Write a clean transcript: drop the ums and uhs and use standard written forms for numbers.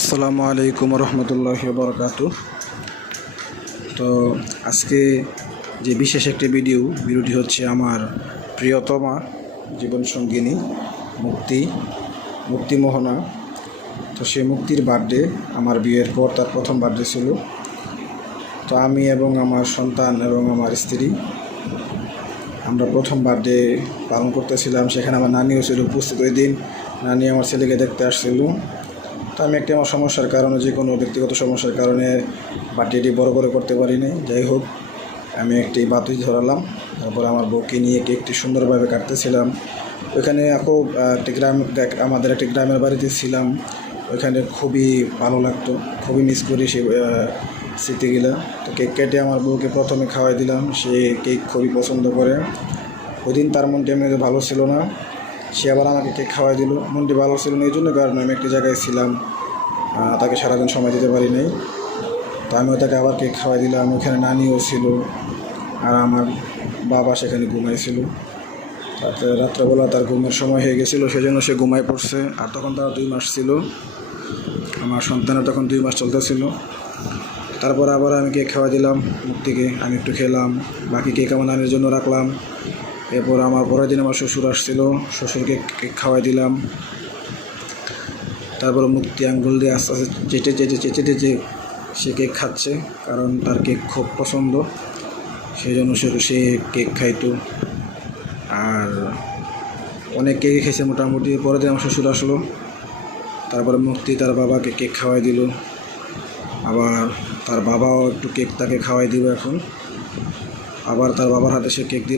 আসসালামু আলাইকুম রহমতুল্লাহি ওয়া বারাকাতুহু। তো আজকে যে বিশেষ একটি ভিডিওটি হচ্ছে আমার প্রিয়তমা জীবনসঙ্গিনী মুক্তি মোহনা। তো সে মুক্তির বার্থডে, আমার বিয়ের পর তার প্রথম বার্থডে ছিল। তো আমি এবং আমার সন্তান এবং আমার স্ত্রী আমরা প্রথম বার্থডে পালন করতেছিলাম। সেখানে আমার নানিও ছিল উপস্থিত। ওই দিন নানি আমার ছেলেকে দেখতে আসছিল। তো আমি আমার সমস্যার কারণে, যে কোনো ব্যক্তিগত সমস্যার কারণে বার্থডেটি বড় করে করতে পারিনি। যাই হোক, আমি একটি বাতুই ধরালাম। তারপর আমার বউকে নিয়ে কেকটি সুন্দরভাবে কাটতেছিলাম। ওইখানে আমাদের একটি গ্রামের বাড়িতে ছিলাম। ওইখানে খুবই ভালো লাগতো, খুবই মিস করি সেই স্মৃতিগুলো। তো কেক কেটে আমার বউকে প্রথমে খাওয়াই দিলাম। সে কেক খুবই পছন্দ করে। ওই দিন তার মনটি এমনিতে ভালো ছিল না, সে আবার আমাকে কেক খাওয়াই দিল। মনটি ভালো ছিল না এই জন্য, কারণ আমি একটি জায়গায় ছিলাম, তাকে সারাদিন সময় দিতে পারি নাই। তো আমিও তাকে আবার কেক খাওয়াই দিলাম। ওখানে নানিও ছিল আর আমার বাবা সেখানে ঘুমাইছিল। তারপরে রাত্রেবেলা তার ঘুমের সময় হয়ে গেছিলো, সেজন্য সে ঘুমায় পড়ছে। আর তখন তার 2 মাস ছিল, আমার সন্তানের তখন 2 মাস চলতেছিল। তারপর আবার আমি কেক খাওয়াই দিলাম মুক্তিকে। আমি একটু খেলাম, বাকি কেক আমার নানির জন্য রাখলাম। এরপর আমার পরের দিন আমার শ্বশুর আসছিল, শ্বশুরকে কেক খাওয়াই দিলাম। তারপর মুক্তি আঙ্গুল দিয়ে আস্তে আস্তে চেটে সে কেক খাচ্ছে, কারণ তার কেক খুব পছন্দ, সেই জন্য সে কেক খাইতো। আর অনেক কেক খেয়েছে মোটামুটি। পরের দিন আমার শ্বশুর আসলো, তারপরে মুক্তি তার বাবাকে কেক খাওয়াই দিল। আবার তার বাবাও একটু কেক তাকে খাওয়াই দিল। এখন আবার তার বাবার হাতে সে কেক দিল।